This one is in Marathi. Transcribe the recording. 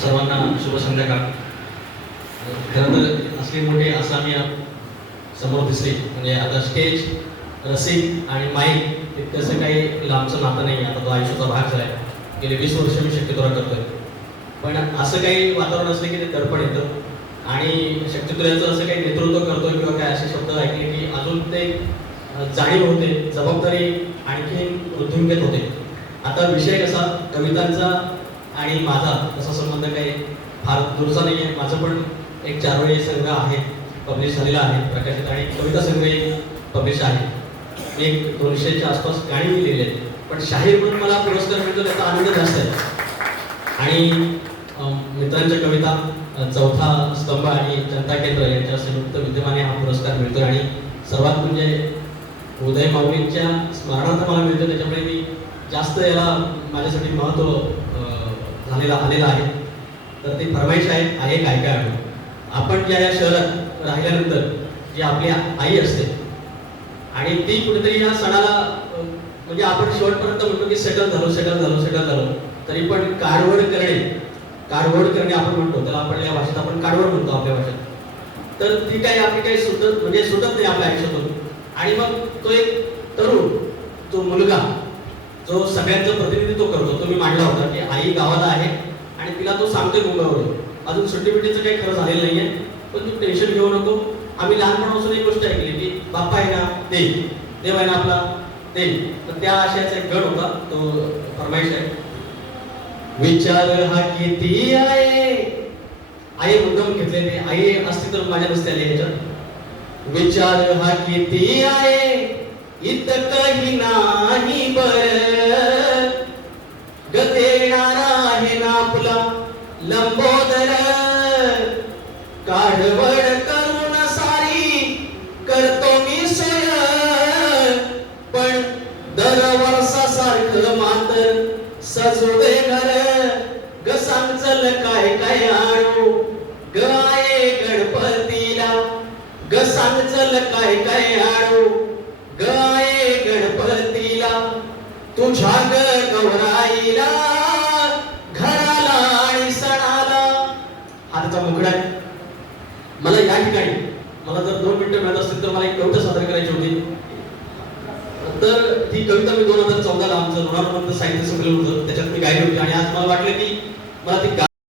सर्वांना शुभ संध्याकाळ. खरं तर असले मोठे आसामी समोर दिसले म्हणजे आता स्टेज रसिक आणि माईक इतकंसं काही लांबचं नातं नाही आता तो आयुष्याचा भाग झाला आहे गेले वीस वर्ष मी शक्यतोरा करतोय. पण असं काही वातावरण असलं की ते दडपण येतं. आणि शक्यतोऱ्याचं असं काही नेतृत्व करतोय किंवा काय असे शब्द ऐकले की अजून ते जाणीव होते जबाबदारी आणखी वृद्धिंगत होते. आता विषय कसा कवितांचा आणि माझा तसा संबंध काही फार दूरचा नाही आहे. माझं पण एक चारोळी संग्रह आहे पब्लिश झालेला आहे प्रकाशित आणि कविता संग्रह पब्लिश आहे. मी एक दोनशेच्या आसपास गाणी लिहिली आहेत. पण शाहीर म्हणून मला पुरस्कार मिळतो त्याचा आनंद जास्त आहे. आणि मित्रांच्या कविता चौथा स्तंभ आणि जनता केंद्र यांच्या संयुक्त विद्यमाने हा पुरस्कार मिळतो आणि सर्वात म्हणजे उदय माऊलींच्या स्मरणार्थ मला मिळतो. त्याच्यामुळे मी जास्त याला माझ्यासाठी महत्त्व झालेला आलेला आहे. तर ती फरमाईश आहे आहे काय काय आणू आपण ज्या या शहरात राहिल्यानंतर जी आपली आई असते आणि ती कुठेतरी या सणाला म्हणजे आपण शेवटपर्यंत म्हणतो की सेटल झालो सेटल झालो सेटल झालो. तरी पण काढवड करणे काढवड करणे आपण म्हणतो. त्याला आपण या भाषेत आपण काढवड म्हणतो आपल्या भाषेत. तर ती काही आपली काही सुटत म्हणजे सुटत नाही आपल्या आयुष्यातून. आणि मग तो एक तरुण तो मुलगा जो सगळ्यांचं प्रतिनिधित्व करतो तो मी मांडला होता की आई गावाला आहे आणि तिला तो सांगतोय गुंगावर अजून सुट्टी काही खरं झालेलं नाहीये पण तू टेन्शन घेऊ नको. आम्ही लहानपणापासून एक गोष्ट ऐकली की बाप्पा आहे ना ते देव आहे ना आपला ते तर त्या आशयाचा एक गड होता तो फरमाईश आहे. विचार हा किती आहे? आई मुद्दाम घेतलेले आई असती तर माझ्या नसते आली याच्यात विचार हा किती आहे? इतकही नाही बर. गतेणारा आहे ना आपला लंबोदर. काढवड करून सारी करतो मी सोय पण दरवर्षासारखं मात्र सजू दे घर. ग सांग काय काय आणू. ग आहे गणपतीला. ग सांग काय काय आणू. ग गणपतीला तुझ्या ग गौराईला घराला आणि सणाला. हा त्याचा मुकडा आहे. मला या ठिकाणी मला जर दोन मिनिटं मिळत असतील तर मला एक कविता सादर करायची होती. तर ती कविता मी दोन हजार चौदाला आमचं लोणार साहित्य संमेलन होतं. त्याच्यात मी गायली होती आणि आज मला वाटलं की मला ती